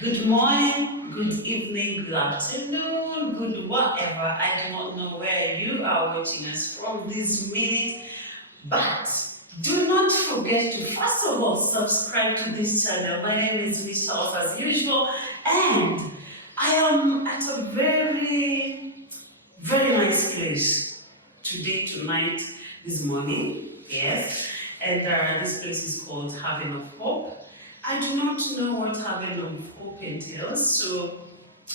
Good morning, good evening, good afternoon, good whatever. I do not know where you are watching us from this minute, but do not forget to first of all subscribe to this channel. My name is Michelle as usual, and I am at a very nice place today, tonight, this morning. Yes, and this place is called Haven of Hope. I do not know what Haven of Hope entails, so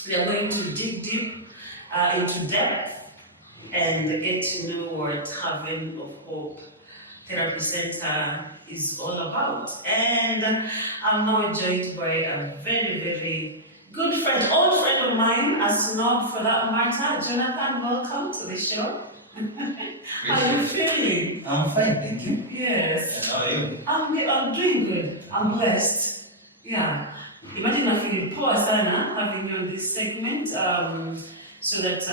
we are going to dig deep into depth and get to know what Haven of Hope Therapy Center is all about. And I'm now joined by a very good friend, old friend of mine, a snob for that matter. Jonathan, welcome to the show. How are you feeling? I'm fine, thank you. Yes. And how are you? I'm doing good. I'm blessed. Yeah. Imagine I feel poor sana having you on this segment. So that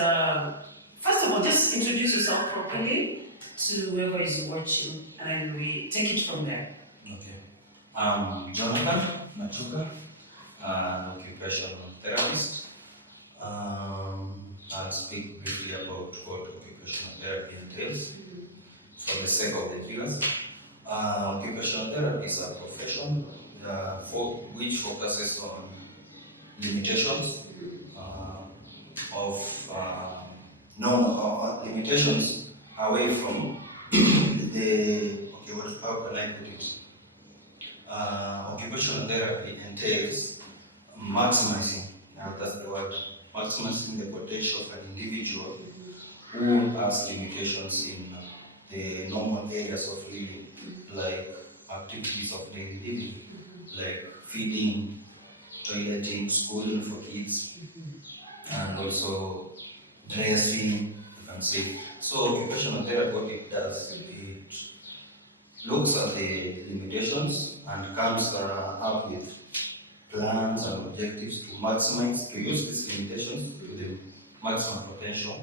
first of all, just introduce yourself properly to whoever is watching, and we take it from there. Okay. I'm Jonathan Machuka, an occupational therapist. I'll speak briefly about what occupational therapy entails for the sake of the viewers. Occupational therapy is a profession which focuses on limitations of limitations away from how can I put it? Occupational therapy entails maximizing, now that's the word, maximizing the potential of an individual who has limitations in the normal areas of living, like activities of daily living, like feeding, toileting, schooling for kids, and also dressing, you can say. So occupational therapy, what it does, it looks at the limitations and comes up with plans and objectives to maximize, to use these limitations to the maximum potential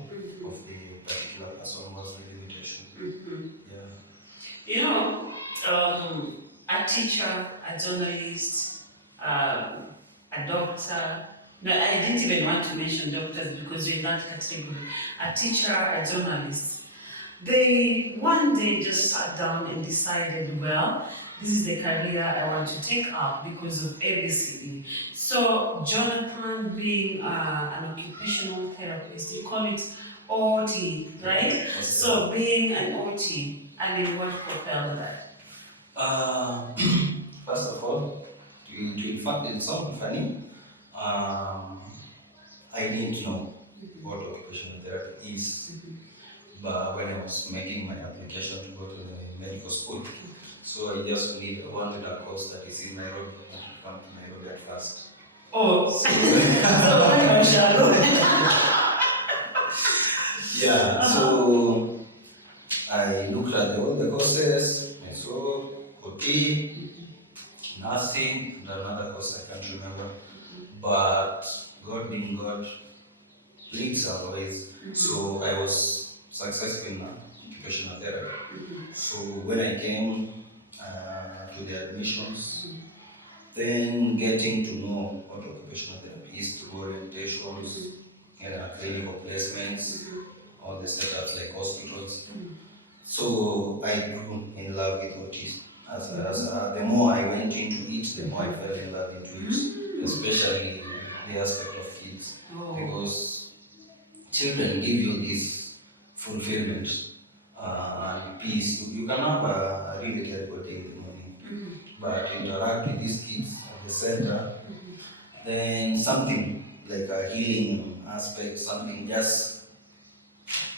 of the particular person who has the limitation. Yeah. You know, a teacher, a journalist, a doctor. No, I didn't even want to mention doctors because you're in that category. A teacher, a journalist. They one day just sat down and decided, well, this is the career I want to take up because of ABCD. So Jonathan, being an occupational therapist, you call it OT, right? So being an OT, I mean, what propelled that? First of all, in fact, it's something funny. I didn't know what occupational therapy is, but when I was making my application to go to the medical school, so I just wanted a course that is in Nairobi, and to come to Nairobi at first. Oh, so yeah, so I looked at all the courses, I saw OT, nursing, and another course I can't remember. But God being God, leads our ways. So I was successful in occupational therapy. So when I came to the admissions, then getting to know what occupational therapy is through orientations, clinical placements, all the setups like hospitals. So I grew in love with OT. The more I went into it, the more I fell in love into it, especially the aspect of kids. Because children give you this fulfillment and peace. You can have a really terrible day in the morning, but interact with these kids at the center, then something like a healing aspect, something just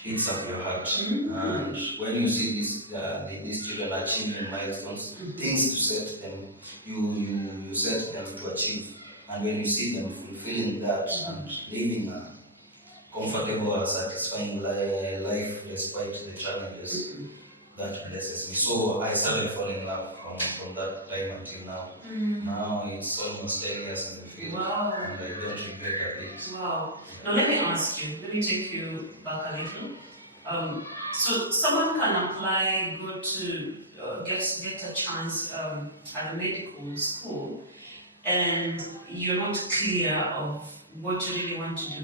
hits up your heart. And when you see these children achieving milestones, things to set them, you set them to achieve. And when you see them fulfilling that and living a comfortable, satisfying life despite the challenges, that blesses me. So I started falling in love from that time until now. Now it's almost 10 years in the field, and I don't regret a bit. Wow. Now let me ask you, let me take you back a little. So someone can apply, go to get a chance at a medical school, and you're not clear of what you really want to do?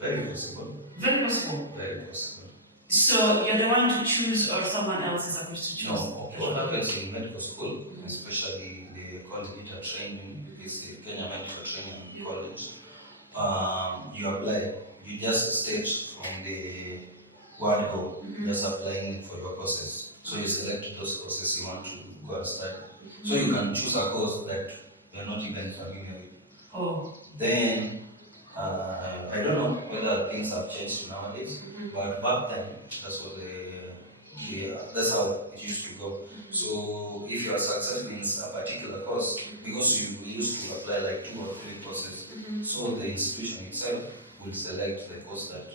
Very possible. Very possible. Very possible. So you're the one to choose, or someone else is supposed to choose? No, okay. What happens in medical school, especially they call it a training, this Kenya Medical Training College, you apply, you just state from the word go, just applying for your courses. So you select those courses you want to go and study. So you can choose a course that you're not even familiar with. Oh. Then, I don't know whether things have changed nowadays, but back then, that's how it used to go. So if you are successful in a particular course, because we used to apply like 2 or 3 courses, so the institution itself will select the course that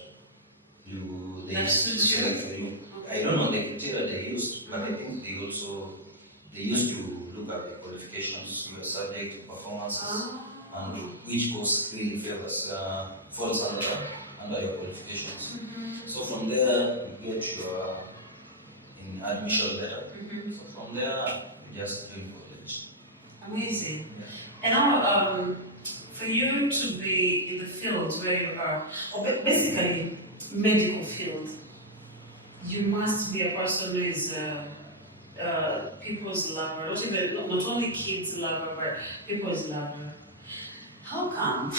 they select for you. I don't know the criteria they used, but I think they used to look at the qualifications, your subject performances, and which course really falls under your qualifications. So from there you get your admission letter. So from there you just join college. Amazing. Yeah. And now, for you to be in the field where you are, or basically medical field, you must be a person who is people's lover, not only kids' lover, but people's lover. How come?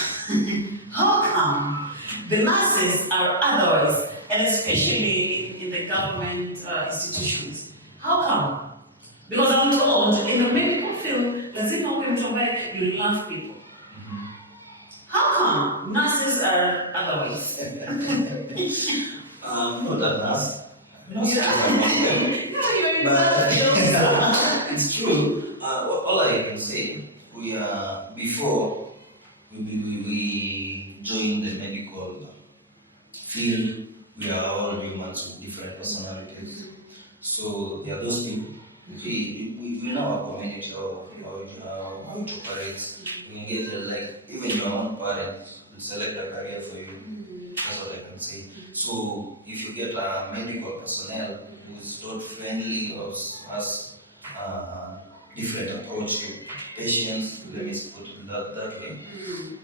How come the nurses are otherwise, and especially in the government institutions? How come? Because I'm told in the medical field, you love people. How come nurses are otherwise? Not a nurse. You're But in it's true. All I can say, before we joined the medical field, we are all humans with different personalities. So there are those people. We know our community, how it operates. We engage like even your own parents will select a career for you. That's what I can say. So if you get a medical personnel who is not friendly or has different approach to patients, let me put it that way,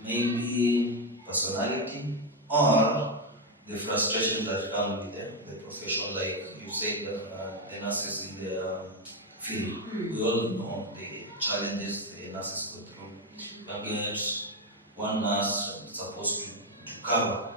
maybe personality or the frustration that come with the profession, like you said, the nurses in the field. We all know the challenges the nurses go through. You can get one nurse supposed to cover,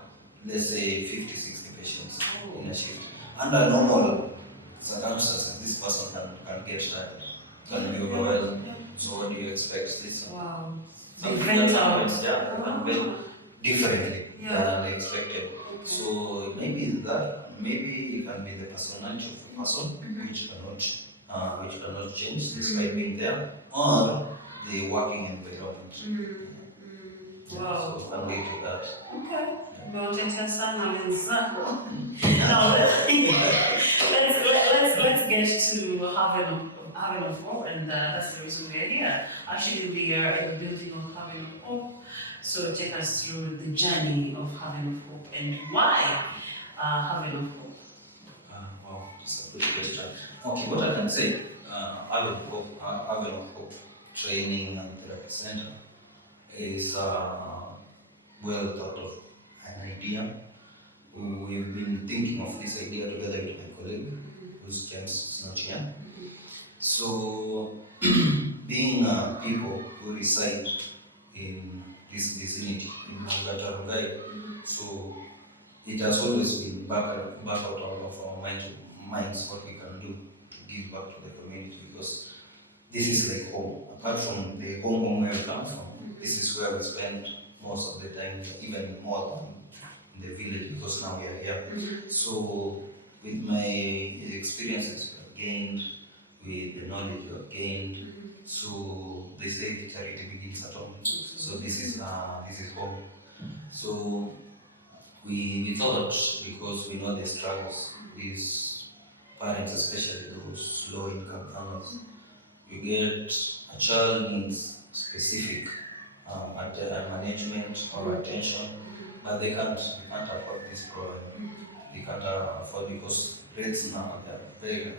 let's say 50, 60 patients in a shift. Under normal circumstances, this person can get tired, can be overwhelmed. So what do you expect? This Wow. something They vent that out. happens, and well, differently than expected. So maybe it can be the personality of the person which cannot change despite being there, or the working environment. Wow. So can lead to that. Okay. Umewatetea sana wenzako. Now let's get to Haven of Hope, and that's the reason we're here. Actually, we are in the building of Haven of Hope. So take us through the journey of Haven of Hope and why Haven of Hope. Wow, that's a good question. Okay, what I can say, Haven of Hope Training and Therapy Center is well thought of an idea. We've been thinking of this idea together with my colleague, who's James is not here. So, being people who reside in this vicinity, in Rongai, so it has always been back out of our minds what we can do to give back to the community, because this is like home. Apart from the home where we come from, this is where we spend most of the time, even more than in the village, because now we are here. So with my experiences I've gained, with the knowledge I've gained, so they say charity begins at home. So this is home. So we thought, because we know the struggles, these parents, especially those low income earners, you get a child needs specific management or attention, but they can't afford this program. They can't afford, because rates now are very high.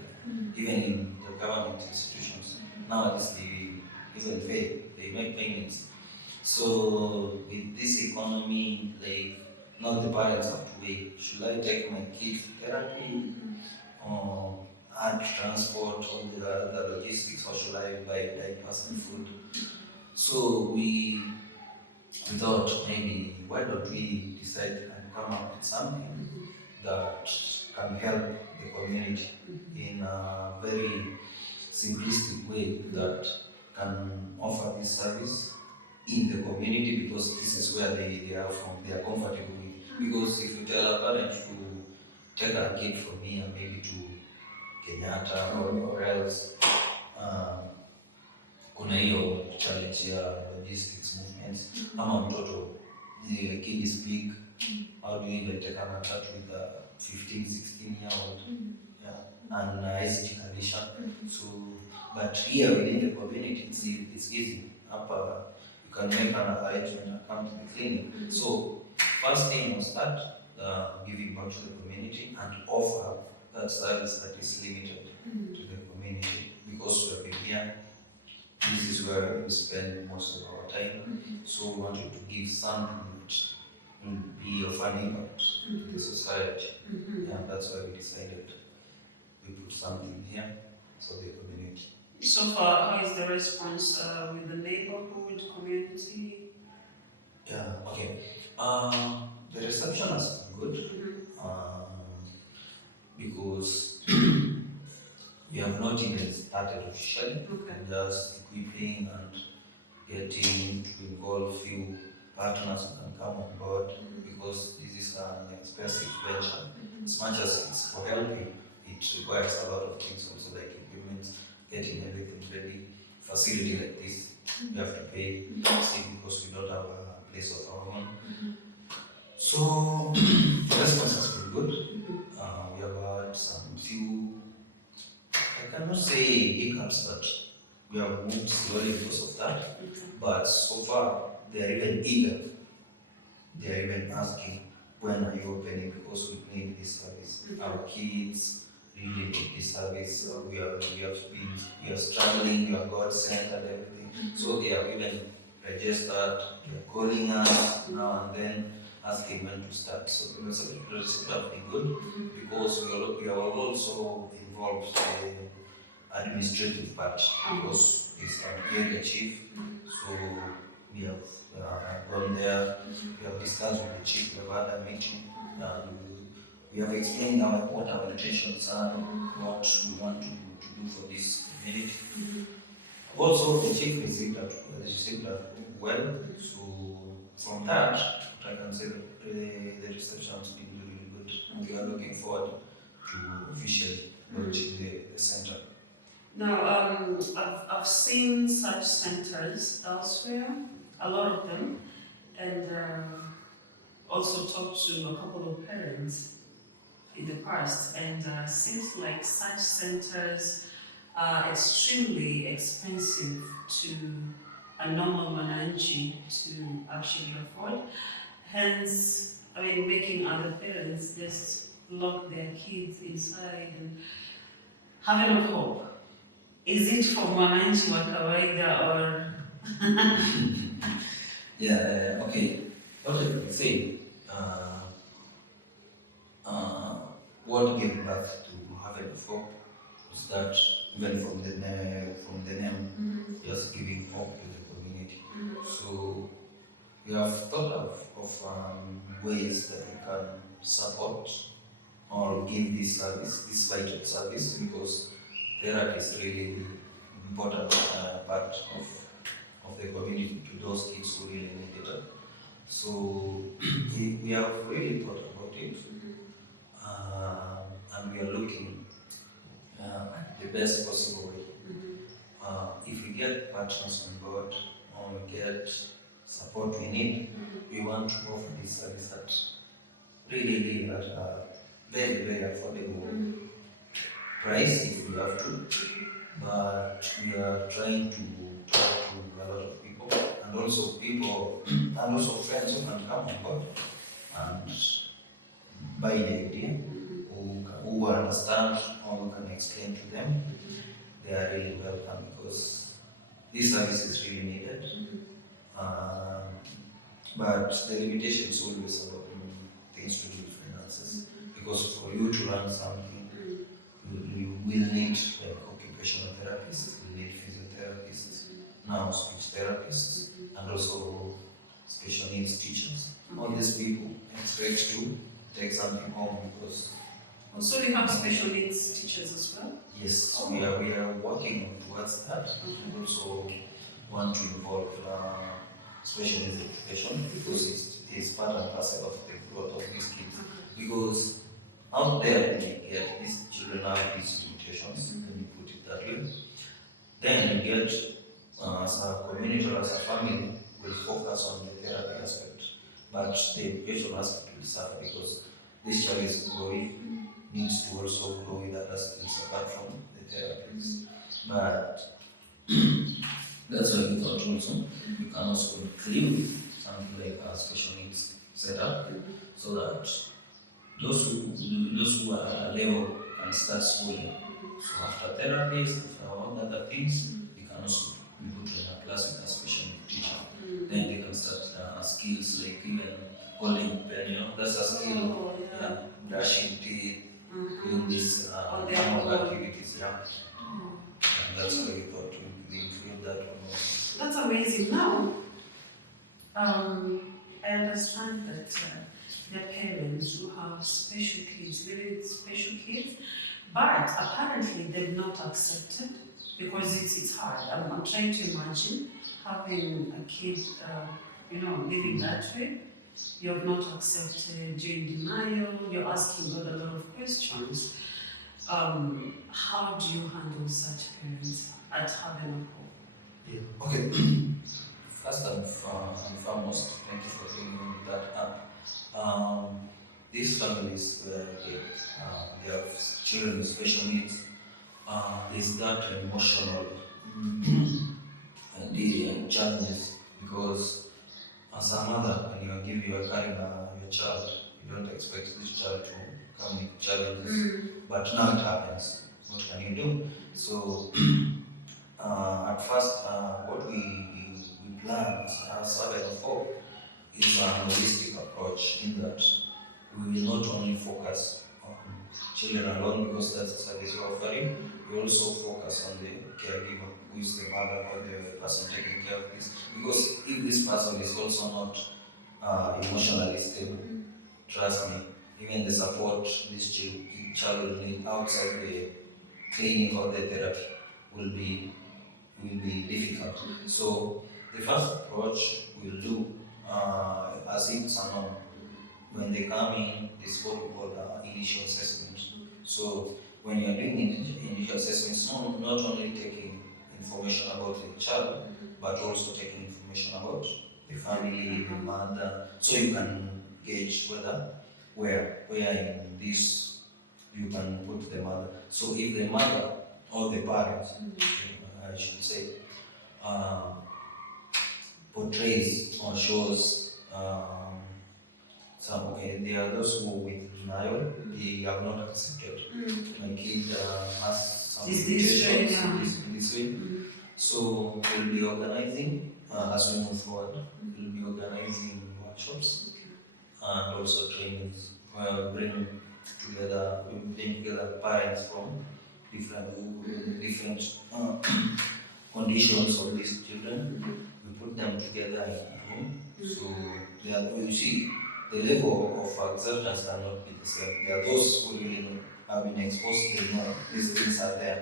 Even in the government institutions nowadays, even pay. They make payments. So with this economy, like not the parents have to pay. Should I take my kids to therapy or add transport or the logistics, or should I buy diapers and food? So we thought maybe why don't we decide and come up with something that can help the community in a very simplistic way that can offer this service in the community, because this is where they are from, they are comfortable with. Because if you tell a parent to take a kid from here, maybe to Kenyatta or else, um, kuna hiyo challenge ya logistics movements. Ama mtoto, the kid is big, how do you even take a matatu with a 15, 16-year-old? Yeah, and his condition. So, but here within the community, it's easy. You can make an arrangement and come to the clinic. So, first thing was that giving back to the community and offer that service that is limited to the community, because we have been here. This is where we spend most of our time. So we wanted to give something that will be of an impact to the society. And that's why we decided we put something here for the community. So far, how is the response with the neighborhood community? Yeah, okay. The reception has been good, because we have not even started officially. Just equipping and getting to involve few partners who can come on board, because this is an expensive venture. As much as it's for helping, it requires a lot of things also, like equipment, getting everything ready. Facility like this, we have to pay, still, because we don't have a place of our own. So the response has been good. We have had some few, I cannot say hiccups, but we have moved slowly because of that. But so far, they are even eager. They are even asking, when are you opening? Because we need this service. Our kids really need this service. We are struggling. We are God sent and everything. So they are even registered. They are calling us now and then, asking when to start. So the reception have been good, because we are also involved in the administrative part, because it's an area chief. So we have gone there, we have discussed with the chief, we have had a meeting, and we have explained what our intentions are, what we want to do for this community. Also, the chief received that well. So from that, I can say that the reception has been really good, and we are looking forward to officially launching the center. Now, I've seen such centers elsewhere, a lot of them, and also talked to a couple of parents in the past, and seems like such centers are extremely expensive to a normal mwananchi to actually afford. Hence, I mean, making other parents just lock their kids inside and having a hope. Is it for mwananchi wa kawaida or? Yeah, okay. What I can say, what gave birth to Haven of Hope was that, even from the name, just giving hope to the community. So we have thought of ways that we can support or give this service, this vital service, because therapy is really important part of the community to those kids who really need it. So we have really thought about it, and we are looking at the best possible way. If we get partners on board, or we get support we need, we want to offer this service at really at a very, very affordable price if we have to. But we are trying to talk to a lot of people, and also friends who can come on board and buy the idea, who understand or who can explain to them. They are really welcome, because this service is really needed. But the limitation is always about things to do with finances. Because for you to run something, you will need like occupational therapists, you will need physiotherapists, now speech therapists, and also special needs teachers. All these people expect to take something home because So you have special needs teachers as well? yes, we are working towards that. We also want to involve special needs education because it's part and parcel of the growth of these kids. Because out there we get these children have these limitations, let me put it that way. Then you get as a community or as a family will focus on the therapy aspect. But the education aspect will suffer because this child is growing, needs to also grow with other skills apart from the therapies. But that's why we thought also you can also include something like a special needs setup so that those who are at a level and start schooling. So after therapies, after all other things, you can also be put in a class with a special need teacher. Then they can start skills like even holding pen, that's a skill. Yeah, brushing teeth, doing this normal activities. Yeah, and that's why we thought we include that one also. That's amazing. Now, I understand that there are parents who have special kids, living with special kids, but apparently they've not accepted because it's hard. I'm trying to imagine having a kid, living that way. You have not accepted, you're in denial, you're asking God a lot of questions. How do you handle such parents at Haven of Hope? Okay. First and foremost, thank you for bringing that up. These families where they have children with special needs, there's that emotional the challenges because as a mother, when you're carrying your child, you don't expect this child to come with challenges, but now it happens. What can you do? So at first, what we plan as Haven of Hope is a holistic approach in that we will not only focus on children alone because that's the service we're offering, we also focus on the caregiver, who is the mother or the person taking care of this. Because if this person is also not emotionally stable, trust me, even the support this child will need outside the clinic or the therapy will be difficult. So the first approach we'll do, as it's a norm, when they come in, this is what we call initial assessment. So when you're doing initial assessments, not only taking information about the child, but also taking information about the family, the mother, so you can gauge where in this you can put the mother. So if the mother or the parents, I should say, portrays or shows there are those who with denial, they have not accepted. My kid has some limitations this way. So we'll be organizing as we move forward. We'll be organizing workshops and also trainings where we bring together parents from different conditions of these children. We put them together in a room. So you see, the level of acceptance cannot be the same. There are those who really have been exposed to these things are there.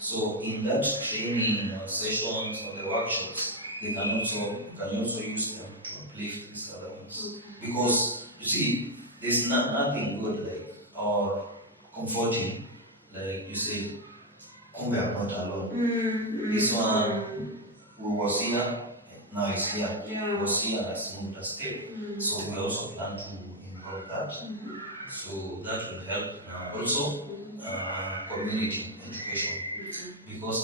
So in that training sessions or the workshops, they can also use them to uplift these other ones. Because you see, there's nothing good or comforting, like you say, oh, we are not alone. This one who was here, now is here. Was here has moved a step. So we also plan to involve that. So that will help. Also, community education. Because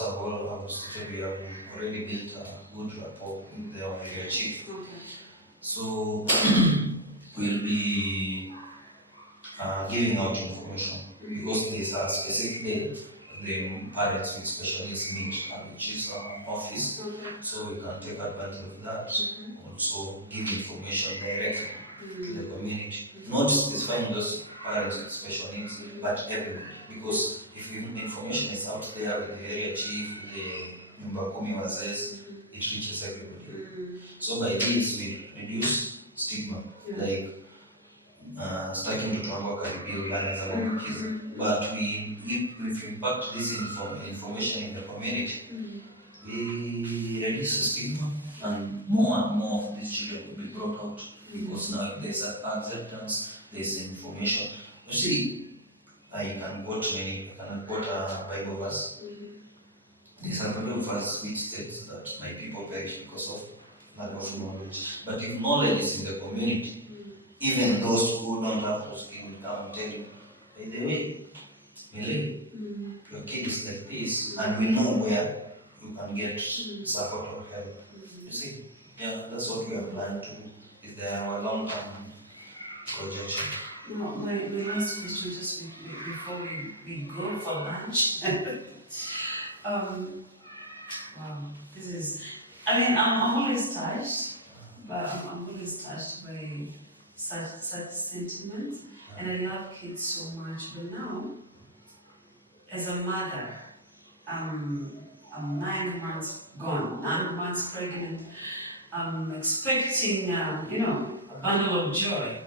we have already built a good rapport with the area chief. So we'll be giving out information because there's a specific day the parents with special needs meet at the chief's office, Okay. so we can take advantage of that. Also give information directly to the community, not specifying those parents with special needs, but everyone. Because if information is out there with the area chief, with the nyumba kumi wazee, it reaches everybody. So by this we reduce stigma, like sitaki mtoto wangu akaribia ulaya za maambukizi, but if we impact this information in the community, we reduce the stigma and more of these children will be brought out, because now there's acceptance, there's information. You see, I can quote a Bible verse. There's a Bible verse which states that my people perish because of lack of knowledge. But if knowledge is in the community, even those who don't have those skills will come and tell you, by the way, Millie, your kid is like this, and we know where you can get support or help. You see, yeah, that's what we are planning to do. Is there our long-term projection? No, my last question, just before we go for lunch. Wow, this is, I mean, I'm always touched, but I'm always touched by such sentiment, and I love kids so much. But now, as a mother, I'm 9 months gone, 9 months pregnant. I'm expecting, a bundle of joy.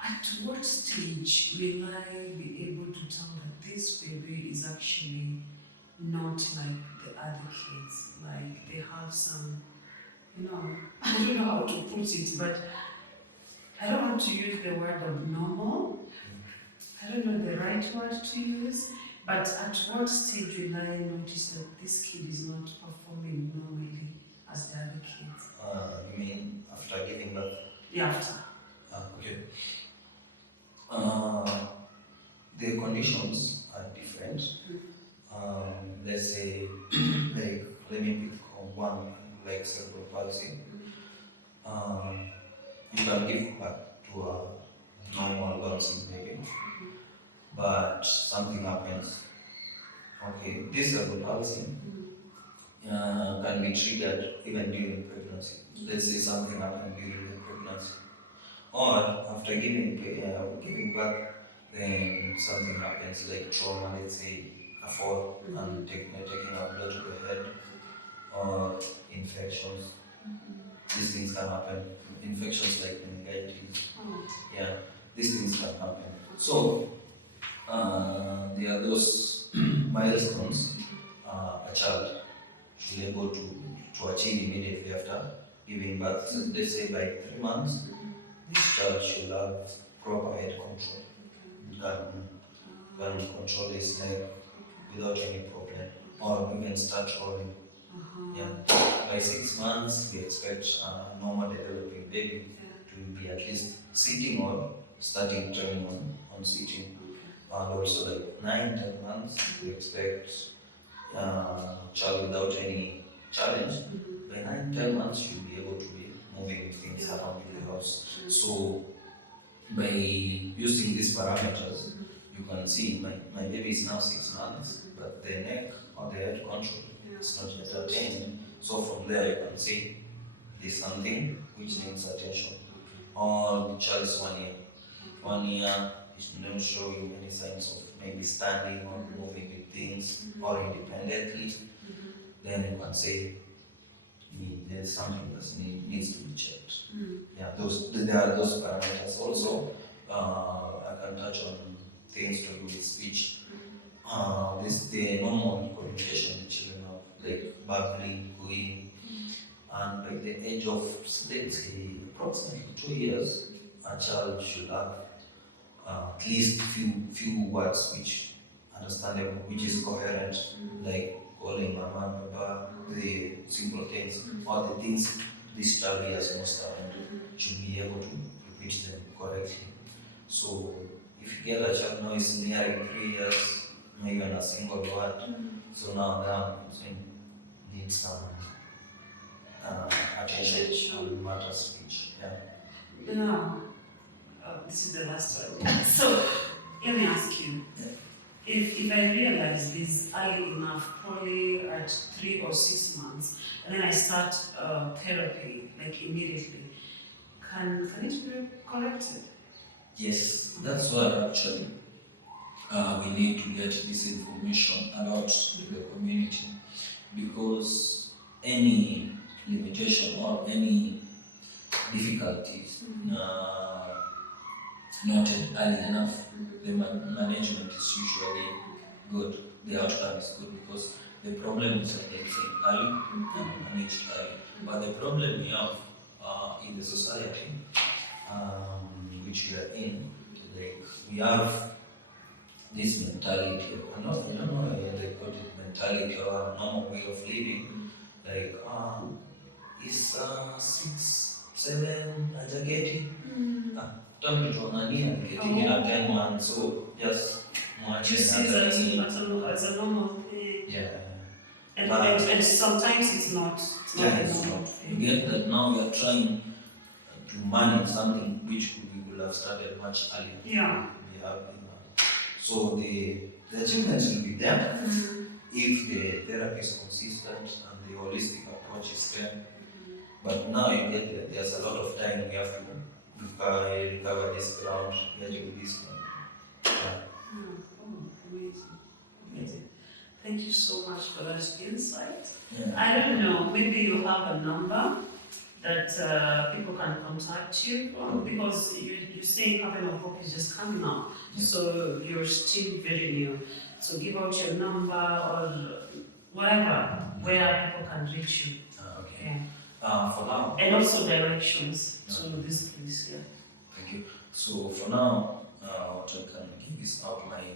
At what stage will I be able to tell that this baby is actually not like the other kids? Like they have some, I don't know how to put it, but I don't want to use the word abnormal. I don't know the right word to use, but at what stage will I notice that this kid is not performing normally as the other kids? You mean after giving birth? Yeah, after. Okay. The conditions are different. Let's say, like, let me pick one, like cerebral palsy. You can give birth to a normal bouncing baby, but something happens. Okay, this cerebral palsy can be triggered even during pregnancy. Let's say something happened during the pregnancy, or after giving birth, then something happens like trauma, let's say a fall and taking a blow to the head, or infections. These things can happen. Infections like meningitis. Yeah, these things can happen. So there are those milestones a child should be able to achieve immediately after giving birth. So let's say by 3 months, this child should have proper head control. Can control his leg without any problem, or even start rolling. Yeah. By 6 months, we expect a normal developing baby to be at least sitting or starting training on sitting. And also like 9-10 months, we expect child without any challenge. By 9-10 months, you'll be able to be moving things around in the house. So by using these parameters, you can see my baby is now 6 months, but the neck or the head control is not yet attained. So from there you can see there's something which needs attention. Or the child is 1 year. 1 year is not showing any signs of maybe standing or moving with things or independently. Then you can say there's something that needs to be checked. Yeah, there are those parameters. Also, I can touch on things to do with speech. The normal communication the children have, like babbling, cooing, and by the age of, let's say, approximately 2 years, a child should have at least few words which understandable, which is coherent, like calling mama, papa, the simple things, or the things this child hears most often, should be able to repeat them correctly. So if you get a child now is nearing 3 years, not even a single word, so now it needs some attention on matter speech. Yeah. Now, this is the last one. So let me ask you, if I realize this early enough, probably at 3 or 6 months, and then I start therapy like immediately, can it be corrected? Yes, that's why actually we need to get this information out to the community, because any limitation or any difficulties noted early enough, the management is usually good. The outcome is good because the problem is identified early and managed early. But the problem we have in the society which we are in, like we have this mentality, I don't know whether they call it mentality or a normal way of living, like is 6, 7 ajageti mtoto nani aliketi na 10 months, so just You see that as a normal thing. yeah. And sometimes it's not. It's not a normal thing. You get that now we are trying to manage something which we will have started much earlier. Yeah. We have, so the achievements will be there if the therapy is consistent and the holistic approach is there. But now you get that there's a lot of time we have to recover this ground, getting this one. Amazing. Thank you so much for that insight. Yeah. I don't know, maybe you have a number that people can contact you from, because you're saying Haven of Hope is just coming out, so you're still very new. So give out your number or whatever, where people can reach you. Okay. Yeah. For now. And also directions to this place. Yeah. Thank you. So for now, what I can give is out my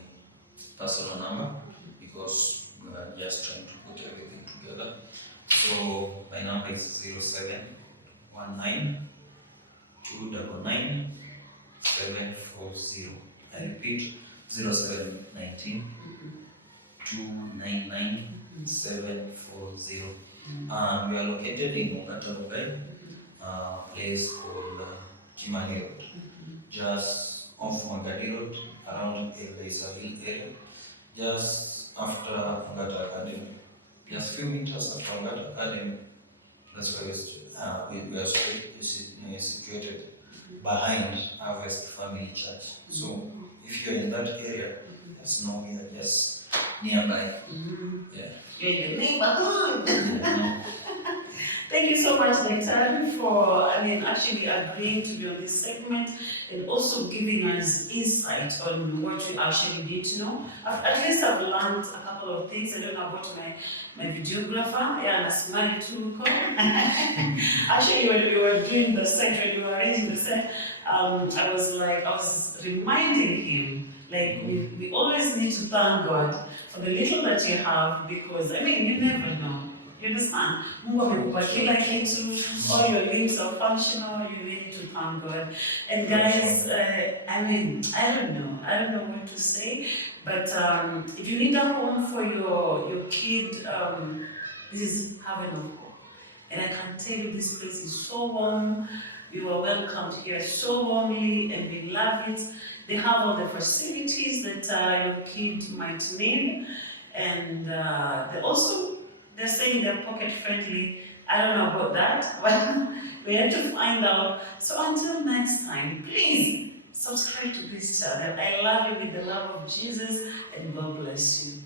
personal number, because we are just trying to put everything together. So my number is 0719 299 740. I repeat, 0719 299 740. We are located in Mugatarubai, a place called Chimani Road, just off Magadi Road, around the Hill area, just after Mugata Academy. Just few meters after Mugata Academy, that's where we are situated behind Harvest Family Church. So if you're in that area, just know we are just nearby. Yeah. You're in the neighborhood. Yeah, Thank you so much, Nectar, for actually agreeing to be on this segment and also giving us insight on what you actually need to know. At least I've learned a couple of things. I don't know about my videographer, yeah, Nasimari too. Actually, when we were doing the set, when we were arranging the set, I was reminding him, like, we always need to thank God for the little that you have, because, you never know. You understand? Mungu amekupa kila kitu, all your limbs are functional, you need to thank God. And guys, I don't know what to say, but if you need a home for your kid, this is Haven of Hope. And I can tell you this place is so warm. You are welcomed here so warmly, and we love it. They have all the facilities that your kid might need, and they're saying they're pocket friendly. I don't know about that, but we have to find out. So until next time, please subscribe to this channel. I love you with the love of Jesus, and God bless you.